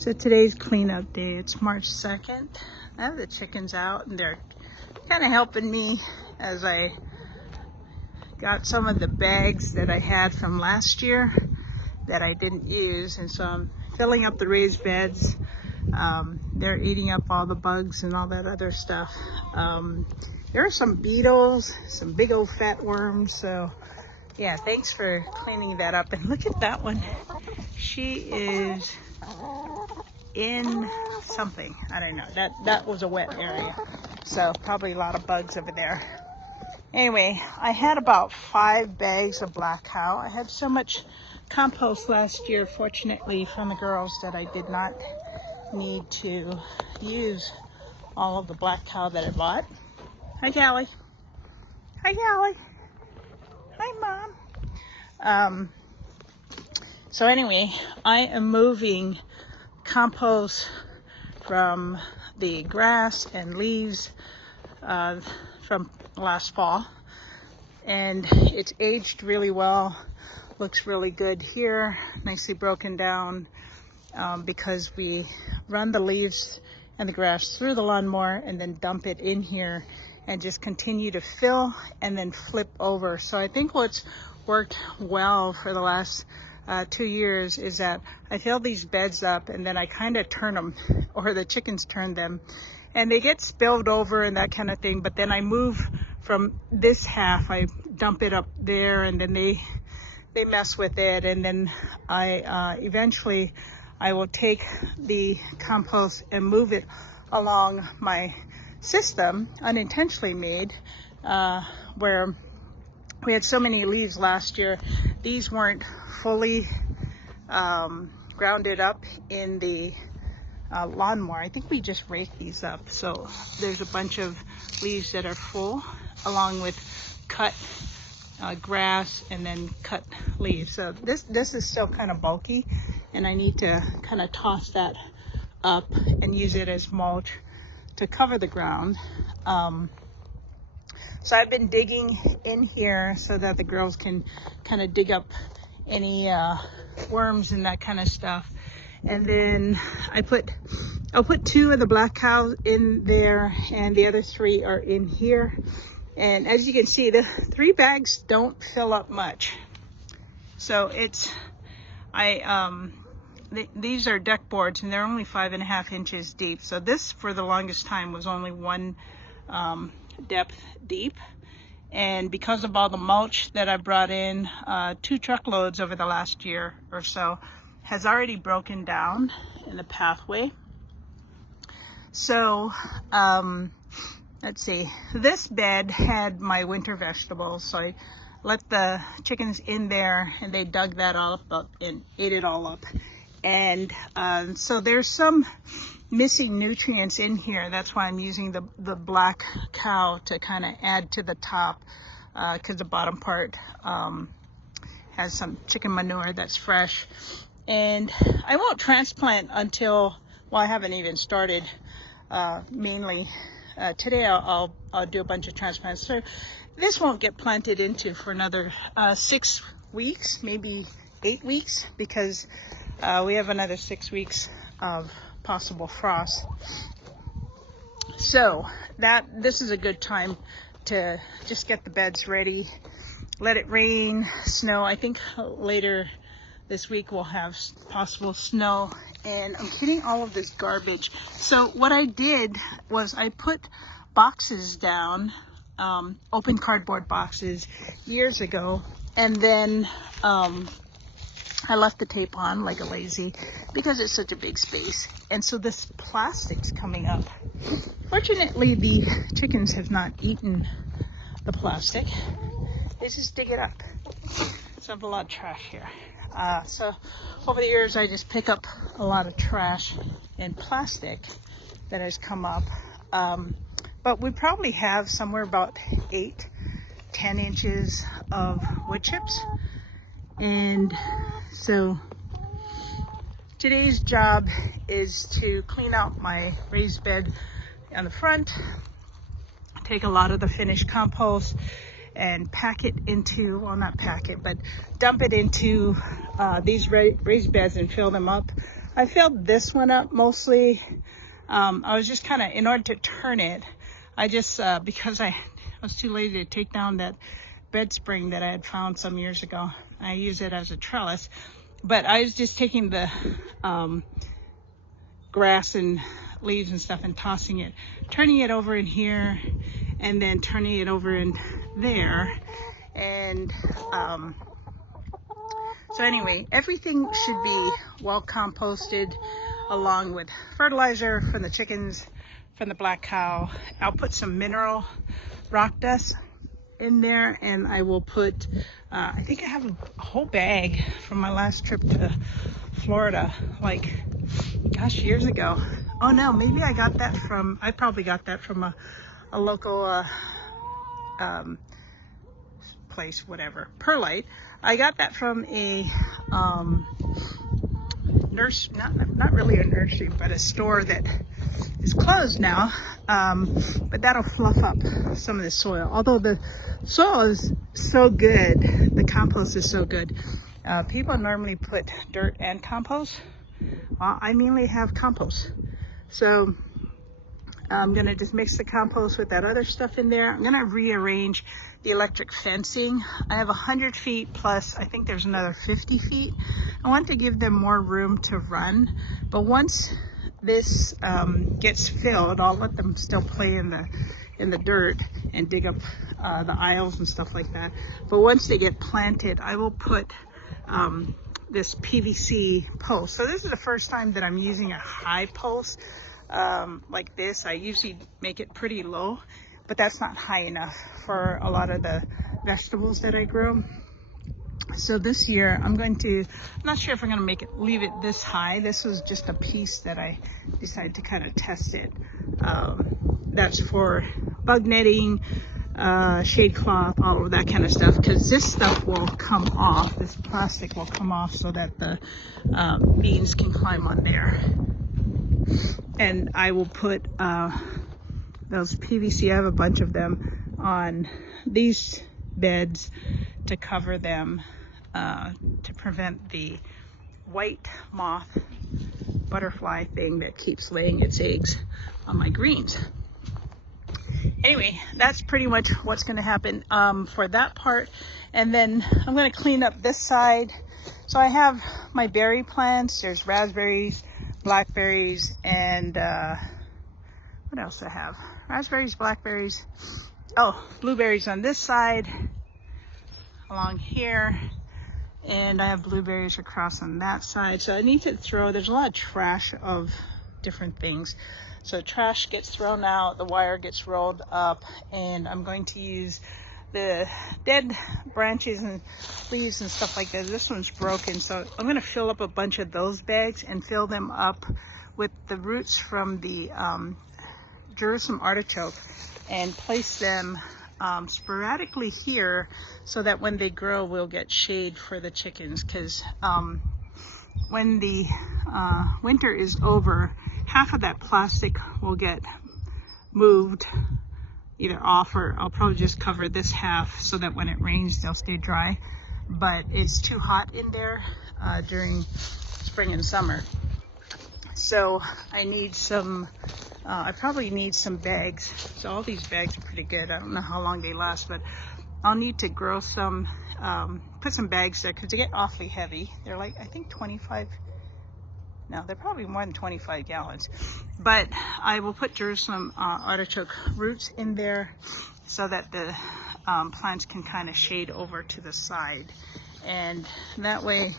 So today's cleanup day. It's March 2nd. I have the chickens out and they're kind of helping me as I got some of the bags that I had from last year that I didn't use, and so I'm filling up the raised beds. They're eating up all the bugs and all that other stuff. There are some beetles, some big old fat worms, so yeah, thanks for cleaning that up. And look at that one. She is in something, I don't know, that was a wet area, so probably a lot of bugs over there. Anyway, I had about 5 bags of black cow. I had so much compost last year, fortunately, from the girls, that I did not need to use all of the black cow that I bought. Hi, Callie. Hi, Callie. Hi, Mom. So anyway, I am moving compost from the grass and leaves from last fall, and it's aged really well. Looks really good here, nicely broken down, because we run the leaves and the grass through the lawnmower and then dump it in here and just continue to fill and then flip over. So I think what's worked well for the last 2 years is that I fill these beds up and then I kind of turn them, or the chickens turn them, and they get spilled over and that kind of thing. But then I move from this half, I dump it up there, and then they mess with it, and then I eventually I will take the compost and move it along my system, unintentionally made, where we had so many leaves last year. These weren't fully grounded up in the lawnmower. I think we just raked these up, so there's a bunch of leaves that are full, along with cut grass and then cut leaves. So this is still kind of bulky, and I need to kind of toss that up and use it as mulch to cover the ground. So I've been digging in here so that the girls can kind of dig up any worms and that kind of stuff. And then I'll put 2 of the black cows in there, and the other 3 are in here. And as you can see, the 3 bags don't fill up much. So these are deck boards, and they're only 5.5 inches deep. So this, for the longest time, was only 1 depth deep. And because of all the mulch that I brought in, 2 truckloads over the last year or so, has already broken down in the pathway. So let's see, this bed had my winter vegetables, so I let the chickens in there and they dug that all up and ate it all up. And so there's some missing nutrients in here. That's why I'm using the black cow to kind of add to the top, because the bottom part has some chicken manure that's fresh. And I won't transplant until, well, I haven't even started mainly. Today I'll do a bunch of transplants. So this won't get planted into for another 6 weeks, maybe 8 weeks, because we have another 6 weeks of possible frost. So this is a good time to just get the beds ready, let it rain, snow. I think later this week we'll have possible snow, and I'm getting all of this garbage. So what I did was I put boxes down, open cardboard boxes, years ago, and then I left the tape on like a lazy because it's such a big space. And so this plastic's coming up. Fortunately, the chickens have not eaten the plastic. They just dig it up. So I have a lot of trash here. So over the years, I just pick up a lot of trash and plastic that has come up. But we probably have somewhere about 8-10 inches of wood chips. And so today's job is to clean out my raised bed on the front, take a lot of the finished compost and pack it into, well, not pack it, but dump it into these raised beds and fill them up I filled this one up mostly. I was just kind of, in order to turn it, I just, because I was too lazy to take down that bed spring that I had found some years ago. I use it as a trellis, but I was just taking the grass and leaves and stuff and tossing it, turning it over in here, and then turning it over in there. And so anyway, everything should be well composted, along with fertilizer from the chickens, from the black cow. I'll put some mineral rock dust in there, and I will put, I think I have a whole bag from my last trip to Florida, like, gosh, years ago. Oh no, maybe I got that from, I probably got that from a local place, whatever, Perlite. I got that from a not really a nursery, but a store that is closed now. But that'll fluff up some of the soil. Although the soil is so good, the compost is so good. People normally put dirt and compost. Well, I mainly have compost. So I'm gonna just mix the compost with that other stuff in there. I'm gonna rearrange the electric fencing. I have 100 feet plus, I think there's another 50 feet. I want to give them more room to run, but once this gets filled, I'll let them still play in the dirt and dig up the aisles and stuff like that. But once they get planted, I will put this PVC post. So this is the first time that I'm using a high post like this. I usually make it pretty low, but that's not high enough for a lot of the vegetables that I grow. So this year I'm not sure if I'm going to leave it this high. This was just a piece that I decided to kind of test it. That's for bug netting, shade cloth, all of that kind of stuff, because this stuff will come off, this plastic will come off so that the beans can climb on there. And I will put those PVC, I have a bunch of them, on these beds to cover them, to prevent the white moth butterfly thing that keeps laying its eggs on my greens. Anyway, that's pretty much what's going to happen for that part. And then I'm going to clean up this side. So I have my berry plants. There's raspberries, blackberries, and what else do I have? Raspberries, blackberries, oh, blueberries on this side, along here, and I have blueberries across on that side. So I need to there's a lot of trash of different things. So trash gets thrown out, the wire gets rolled up, and I'm going to use the dead branches and leaves and stuff like that. This one's broken, so I'm going to fill up a bunch of those bags and fill them up with the roots from the Jerusalem artichoke and place them sporadically here so that when they grow we'll get shade for the chickens, because when the winter is over, half of that plastic will get moved either off, or I'll probably just cover this half so that when it rains they'll stay dry. But it's too hot in there during spring and summer. So I need some, I probably need some bags. So all these bags are pretty good. I don't know how long they last, but I'll need to grow some, put some bags there because they get awfully heavy. They're like, I think 25, no, they're probably more than 25 gallons. But I will put Jerusalem artichoke roots in there so that the plants can kind of shade over to the side. And that way,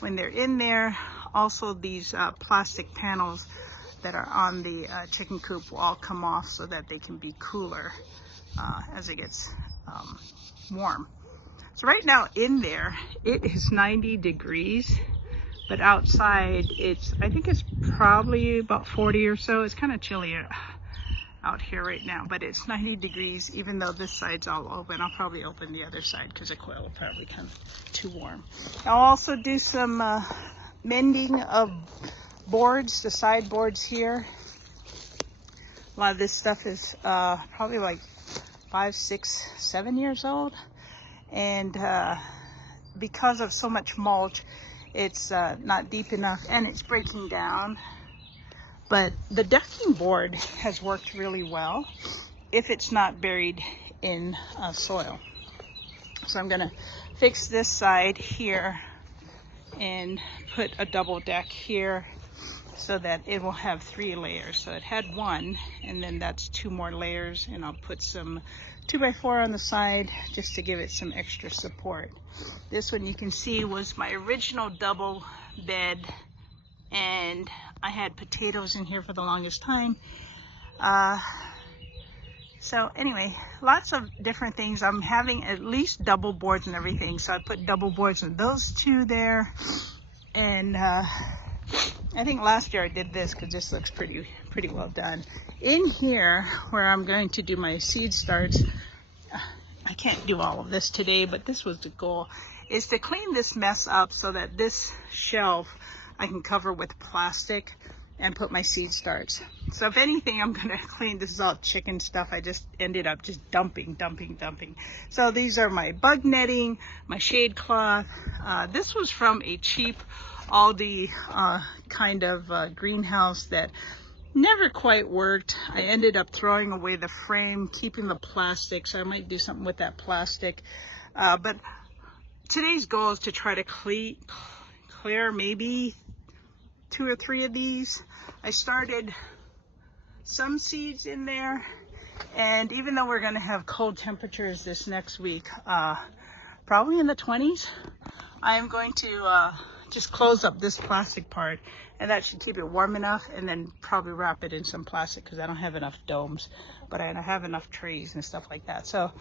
when they're in there, also these plastic panels that are on the chicken coop will all come off so that they can be cooler as it gets warm. So right now in there, it is 90 degrees, but outside I think it's probably about 40 or so. It's kind of chilly out here right now, but it's 90 degrees even though this side's all open. I'll probably open the other side because the coil will probably come too warm. I'll also do some mending of boards, the side boards here. A lot of this stuff is probably like 5, 6, 7 years old, and because of so much mulch it's not deep enough and it's breaking down. But the decking board has worked really well if it's not buried in soil. So I'm gonna fix this side here and put a double deck here so that it will have 3 layers. So it had 1, and then that's 2 more layers, and I'll put some 2x4 on the side just to give it some extra support. This one you can see was my original double bed, and I had potatoes in here for the longest time. So anyway, lots of different things. I'm having at least double boards and everything. So I put double boards in those 2 there. And I think last year I did this because this looks pretty well done. In here, where I'm going to do my seed starts, I can't do all of this today, but this was the goal, is to clean this mess up so that this shelf I can cover with plastic and put my seed starts. So if anything, I'm gonna clean. This is all chicken stuff. I just ended up just dumping. So these are my bug netting, my shade cloth. This was from a cheap Aldi kind of greenhouse that never quite worked. I ended up throwing away the frame, keeping the plastic, so I might do something with that plastic. But today's goal is to try to clear maybe 2 or 3 of these. I started some seeds in there, and even though we're going to have cold temperatures this next week, probably in the 20s, I'm going to just close up this plastic part, and that should keep it warm enough, and then probably wrap it in some plastic because I don't have enough domes, but I have enough trays and stuff like that. So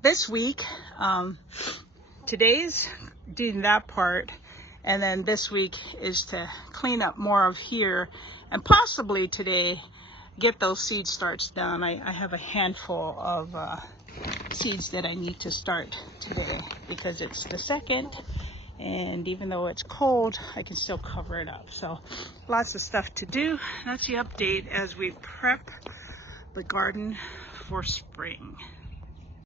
this week, today's doing that part, and then this week is to clean up more of here, and possibly today get those seed starts done. I have a handful of seeds that I need to start today because it's the 2nd, and even though it's cold, I can still cover it up. So lots of stuff to do. That's the update as we prep the garden for spring.